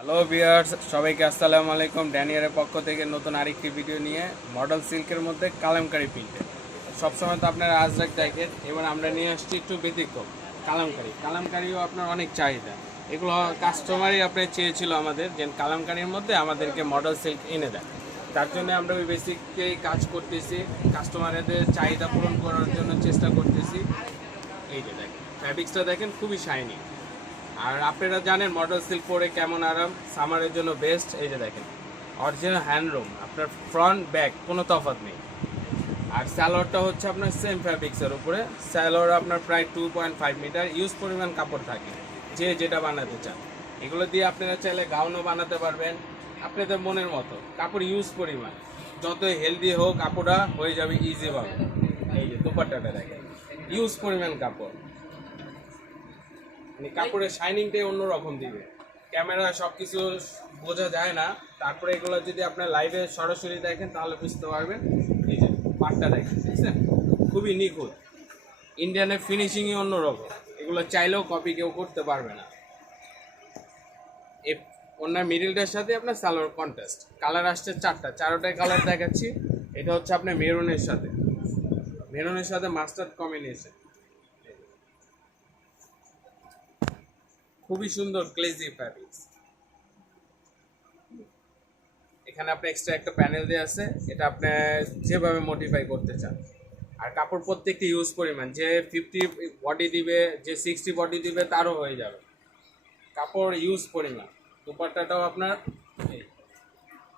Hello viewers, সবাইকে আসসালামু আলাইকুম। ড্যানিয়ারের পক্ষ থেকে নতুন আরেকটি ভিডিও নিয়ে মডেল সিল্কের মধ্যে কালামকারী প্রিন্টে। সবসময় তো আপনারা আজরাক দেখেন, এবার আমরা নিয়ে আসছি একটু ব্যতিক্রম কালামকারিও আপনার অনেক চাহিদা। এগুলো কাস্টমারই আপনি চেয়েছিল আমাদের যে কালামকারির মধ্যে আমাদেরকে মডেল সিল্ক এনে দেয়। তার জন্য আমরা ওই বেসিককেই কাজ করতেছি, কাস্টমারদের চাহিদা পূরণ করার জন্য চেষ্টা করতেছি। এই যে দেখেন, ফ্যাব্রিক্সটা দেখেন খুবই শাইনি। আর আপনারা জানেন মডেল সিল্ক পরে কেমন আরাম, সামারের জন্য বেস্ট। এই যে দেখেন, অরিজিনাল হ্যান্ডলুম, আপনার ফ্রন্ট ব্যাক কোনো তফাৎ নেই। আর স্যালোয়ারটা হচ্ছে আপনার সেম ফ্যাব্রিক্সের উপরে। স্যালোয়ার আপনার প্রায় 2.5 মিটার, ইউজ পরিমাণ কাপড় থাকে, যে যেটা বানাতে চান। এগুলো দিয়ে আপনারা চাইলে গাউনও বানাতে পারবেন আপনাদের মনের মতো। কাপড় ইউজ পরিমাণ যতই হেলদি হোক, কাপড়টা হয়ে যাবে ইজিভাবে। এই যে দুপাট্টাটা দেখেন, ইউজ পরিমাণ কাপড়, মানে কাপড়ের শাইনিংটাই অন্যরকম দিবে। ক্যামেরা সব কিছু বোঝা যায় না, তারপরে এগুলো যদি আপনার লাইভে সরাসরি দেখেন তাহলে বুঝতে পারবেন। এই যে পাটটা দেখেন, দেখছেন, খুবই নিখুঁত। ইন্ডিয়ানের ফিনিশিংই অন্যরকম, এগুলো চাইলেও কপি কেউ করতে পারবে না। ওনার মিডিলটার সাথে আপনার সালোয়ার কন্ট্রাস্ট কালার আসছে চারোটায় কালার দেখাচ্ছি। এটা হচ্ছে আপনার মেরুনের সাথে মাস্টার্ড কম্বিনেশন, খুবই সুন্দর গ্লেজি ফ্যাব্রিক্স। এখানে আপনি এক্সট্রা একটা প্যানেল দেওয়া আছে, এটা আপনি যেভাবে মডিফাই করতে চান। আর কাপড় প্রত্যেকটি ইউজ পরিমাণ, যে 50 বডি দিবে, যে 60 বডি দিবে, তারও হয়ে যাবে। কাপড় ইউজ পরিমাণ। দুপাট্টাটাও আপনার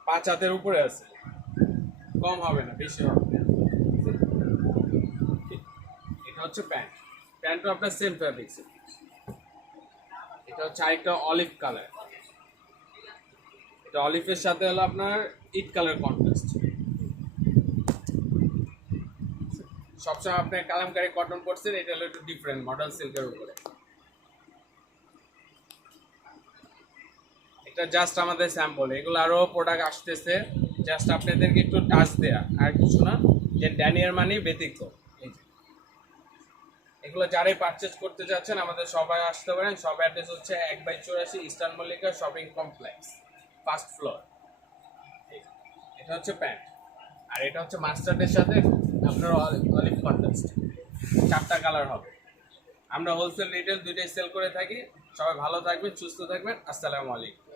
5 হাতের উপরে আছে, কম হবে না, বেশি হবে। এটা হচ্ছে প্যান্টও আপনার সেম ফ্যাব্রিক্স। এটা হচ্ছে আরেকটা অলিভ কালার, এটা অলিভের সাথে হলো আপনার ইট কালার কন্ট্রাস্ট। সবসময় আপনার কালামকারী কটন পড়ছেন, এটা হলো একটু ডিফারেন্ট মডেল সিল্কের উপরে। এটা জাস্ট আমাদের স্যাম্পল, এগুলো আরো প্রোডাক্ট আসতেছে। জাস্ট আপনাদেরকে একটু টাচ দেয়া, আর কিছু না। যে ড্যানিয়ার মানে ব্যতিক্রম। এগুলো যারাই পারচেজ করতে যাচ্ছেন আমাদের সবাই আসতে পারেন। সব অ্যাড্রেস হচ্ছে 1/84 eastern Mallika shopping complex, first floor. এটা হচ্ছে প্যান্ট, আর এটা হচ্ছে মাস্টার্ডের সাথে আপনার অলিভ কন্ট্রাস্ট। 4টা কালার হবে। আমরা হোলসেল রিটেল দুইটাই সেল করে থাকি। সবাই ভালো থাকবেন, সুস্থ থাকবেন। আসসালামু আলাইকুম।